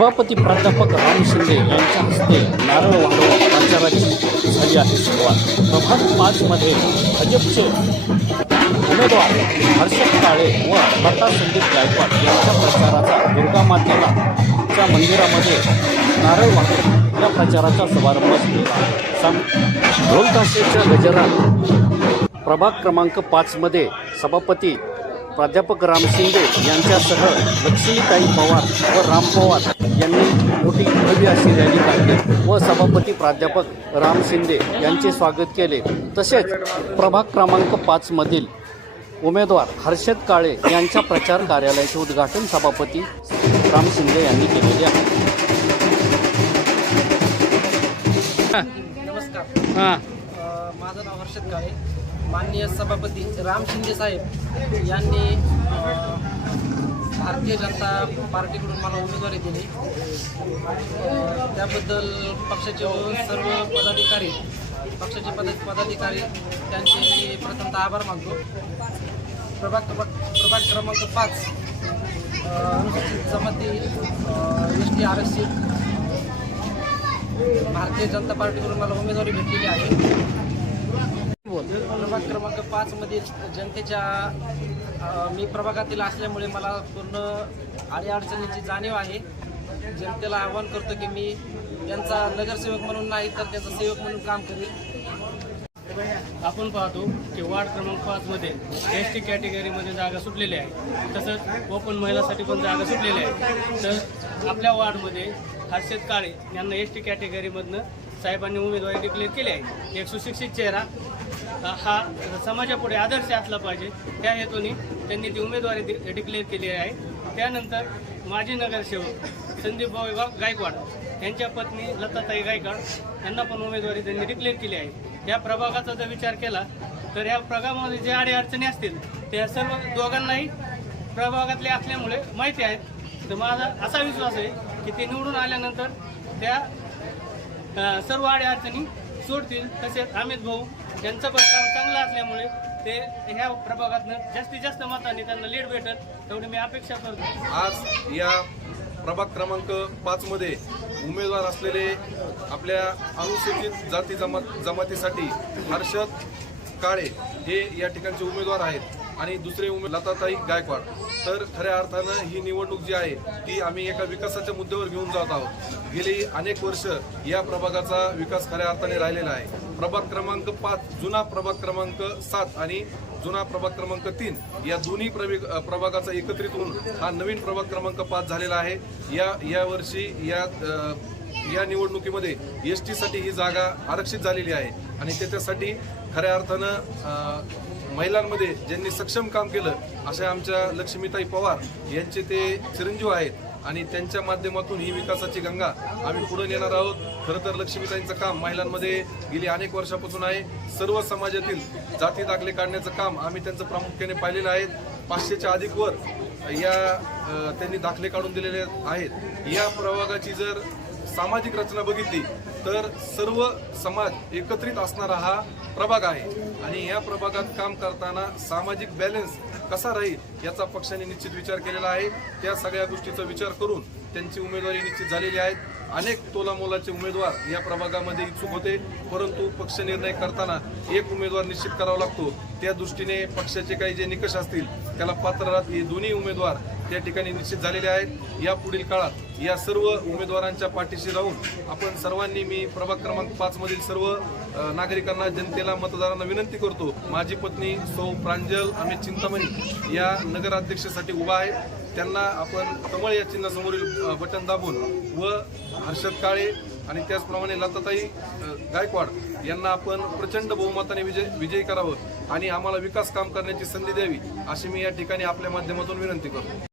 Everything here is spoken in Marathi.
सभापती प्राध्यापक राम शिंदे यांच्या हस्ते नारळ वाढवून प्रचाराची झाली आहे सुरुवात. प्रभाग पाचमध्ये भाजपचे उमेदवार हर्षद काळे व लता संदीप गायकवाड यांच्या प्रचाराचा दुर्गा मातेला च्या मंदिरामध्ये नारळ वाहून या प्रचाराचा शुभारंभ झाला सम ढोल ताशेच्या गजरात प्रभाग क्रमांक पाचमध्ये सभापती प्राध्यापक राम शिंदे यांच्यासह लक्ष्मीताई पवार व राम पवार मोठी भव्य अशी रॅली काढली व सभापती प्राध्यापक राम शिंदे यांचे स्वागत केले. तसेच प्रभाग क्रमांक पाचमधील उमेदवार हर्षद काळे यांच्या प्रचार कार्यालयाचे उद्घाटन सभापती राम शिंदे यांनी केलेले आहे. नमस्कार. हां. माझं नाव हर्षद काळे. माननीय सभापती राम शिंदे साहेब यांनी भारतीय जनता पार्टीकडून मला उमेदवारी दिली. त्याबद्दल पक्षाचे सर्व पदाधिकारी पक्षाचे पद पदाधिकारी त्यांचे प्रथमतः आभार मानतो. प्रभाग प्रभाग क्रमांक पाच अनुसूचित जमाती एस टी आरक्षित भारतीय जनता पार्टीकडून मला उमेदवारी भेटलेली आहे. प्रभाग क्रमांक पाचमधील जनतेच्या मी प्रभागातील असल्यामुळे मला पूर्ण अडीअडचणीची जाणीव आहे. जनतेला आवाहन करतो की मी त्यांचा नगरसेवक म्हणून नाही तर त्यांचा सेवक म्हणून काम करेल. आपण पाहतो की वार्ड क्रमांक पाचमध्ये एस टी कॅटेगरीमध्ये जागा सुटलेल्या आहे. तसंच ओपन महिलासाठी पण जागा सुटलेल्या आहे. तर आपल्या वार्डमध्ये हर्षद काळे यांना एस टी कॅटेगरीमधनं साहेबांनी उमेदवारी डिक्लेअर केली आहे. एक सुशिक्षित चेहरा हा समाजापुढे आदर्श असला पाहिजे. त्या हेतूने त्यांनी ती उमेदवारी डिक्लेअर केली आहे. त्यानंतर माजी नगरसेवक संदीप भाऊ गायकवाड यांच्या पत्नी लताताई गायकवाड यांना पण उमेदवारी त्यांनी डिक्लेअर केली आहे. या प्रभागाचा जर विचार केला तर या प्रभागामध्ये जे अडीअडचणी असतील त्या सर्व दोघांनाही प्रभागातले असल्यामुळे माहिती आहेत. तर माझा असा विश्वास आहे की ते निवडून आल्यानंतर त्या सर्व अडी अडचणी सोडतील. तसेच अमित भाऊ यांचं पण काम चांगलं असल्यामुळे ते ह्या प्रभागातनं जास्तीत जास्त मतांनी त्यांना लीड भेटत तेवढी मी अपेक्षा करतो. आज या प्रभाग क्रमांक पाच मध्ये उमेदवार असलेले आपल्या अनुसूचित जाती जमा जमातीसाठी हर्षद काळे हे या ठिकाणचे उमेदवार आहेत. आणि दुसरे उमेद लताताई गायकवाड. तर खऱ्या अर्थानं ही निवडणूक जी आहे ती आम्ही एका विकासाच्या मुद्द्यावर घेऊन जात आहोत. गेली अनेक वर्ष या प्रभागाचा विकास खऱ्या अर्थाने राहिलेला आहे. प्रभाग क्रमांक पाच जुना प्रभाग क्रमांक सात आणि जुना प्रभाग क्रमांक तीन या दोन्ही प्रवे- प्रभागाचा एकत्रित होऊन हा नवीन प्रभाग क्रमांक पाच झालेला आहे. या या वर्षी या या निवडणुकीमध्ये एस टीसाठी ही जागा आरक्षित झालेली आहे. आणि त्याच्यासाठी खऱ्या अर्थानं महिलांमध्ये ज्यांनी सक्षम काम केलं अशा आमच्या लक्ष्मीताई पवार यांचे ते चिरंजीव आहेत. आणि त्यांच्या माध्यमातून ही विकासाची गंगा आम्ही पुढे नेणार आहोत. खरं तर लक्ष्मीताईंचं काम महिलांमध्ये गेली अनेक वर्षापासून आहे. सर्व समाजातील जाती दाखले काढण्याचं काम आम्ही त्यांचं प्रामुख्याने पाहिलेलं आहे. पाचशेच्या अधिक वर या त्यांनी दाखले काढून दिलेले आहेत. या प्रभागाची जर सामाजिक रचना बघितली तर सर्व समाज एकत्रित असणारा हा प्रभाग आहे. आणि या प्रभागात काम करताना सामाजिक बॅलन्स कसा राहील याचा पक्षाने निश्चित विचार केलेला आहे. त्या सगळ्या गोष्टीचा विचार करून त्यांची उमेदवारी निश्चित झालेली आहे. अनेक तोलामोलाचे उमेदवार या प्रभागामध्ये इच्छुक होते परंतु पक्ष निर्णय करताना एक उमेदवार निश्चित करावा लागतो. त्या दृष्टीने पक्षाचे काही जे निकष असतील त्याला पात्र राहतील हे दोन्ही उमेदवार त्या ठिकाणी निश्चित झालेले आहेत. या पुढील काळात या सर्व उमेदवारांच्या पाठीशी राहून आपण सर्वांनी मी प्रभाग क्रमांक पाचमधील सर्व नागरिकांना जनतेला मतदारांना विनंती करतो. माझी पत्नी सौ प्रांजल अमित चिंतामणी या नगराध्यक्षासाठी उभा आहे. त्यांना आपण कमळ या चिन्हासमोरील बटन दाबून व हर्षद काळे आणि त्याचप्रमाणे लताताई गायकवाड यांना आपण प्रचंड बहुमताने विजय विजयी करावं आणि आम्हाला विकास काम करण्याची संधी द्यावी अशी मी या ठिकाणी आपल्या माध्यमातून विनंती करतो.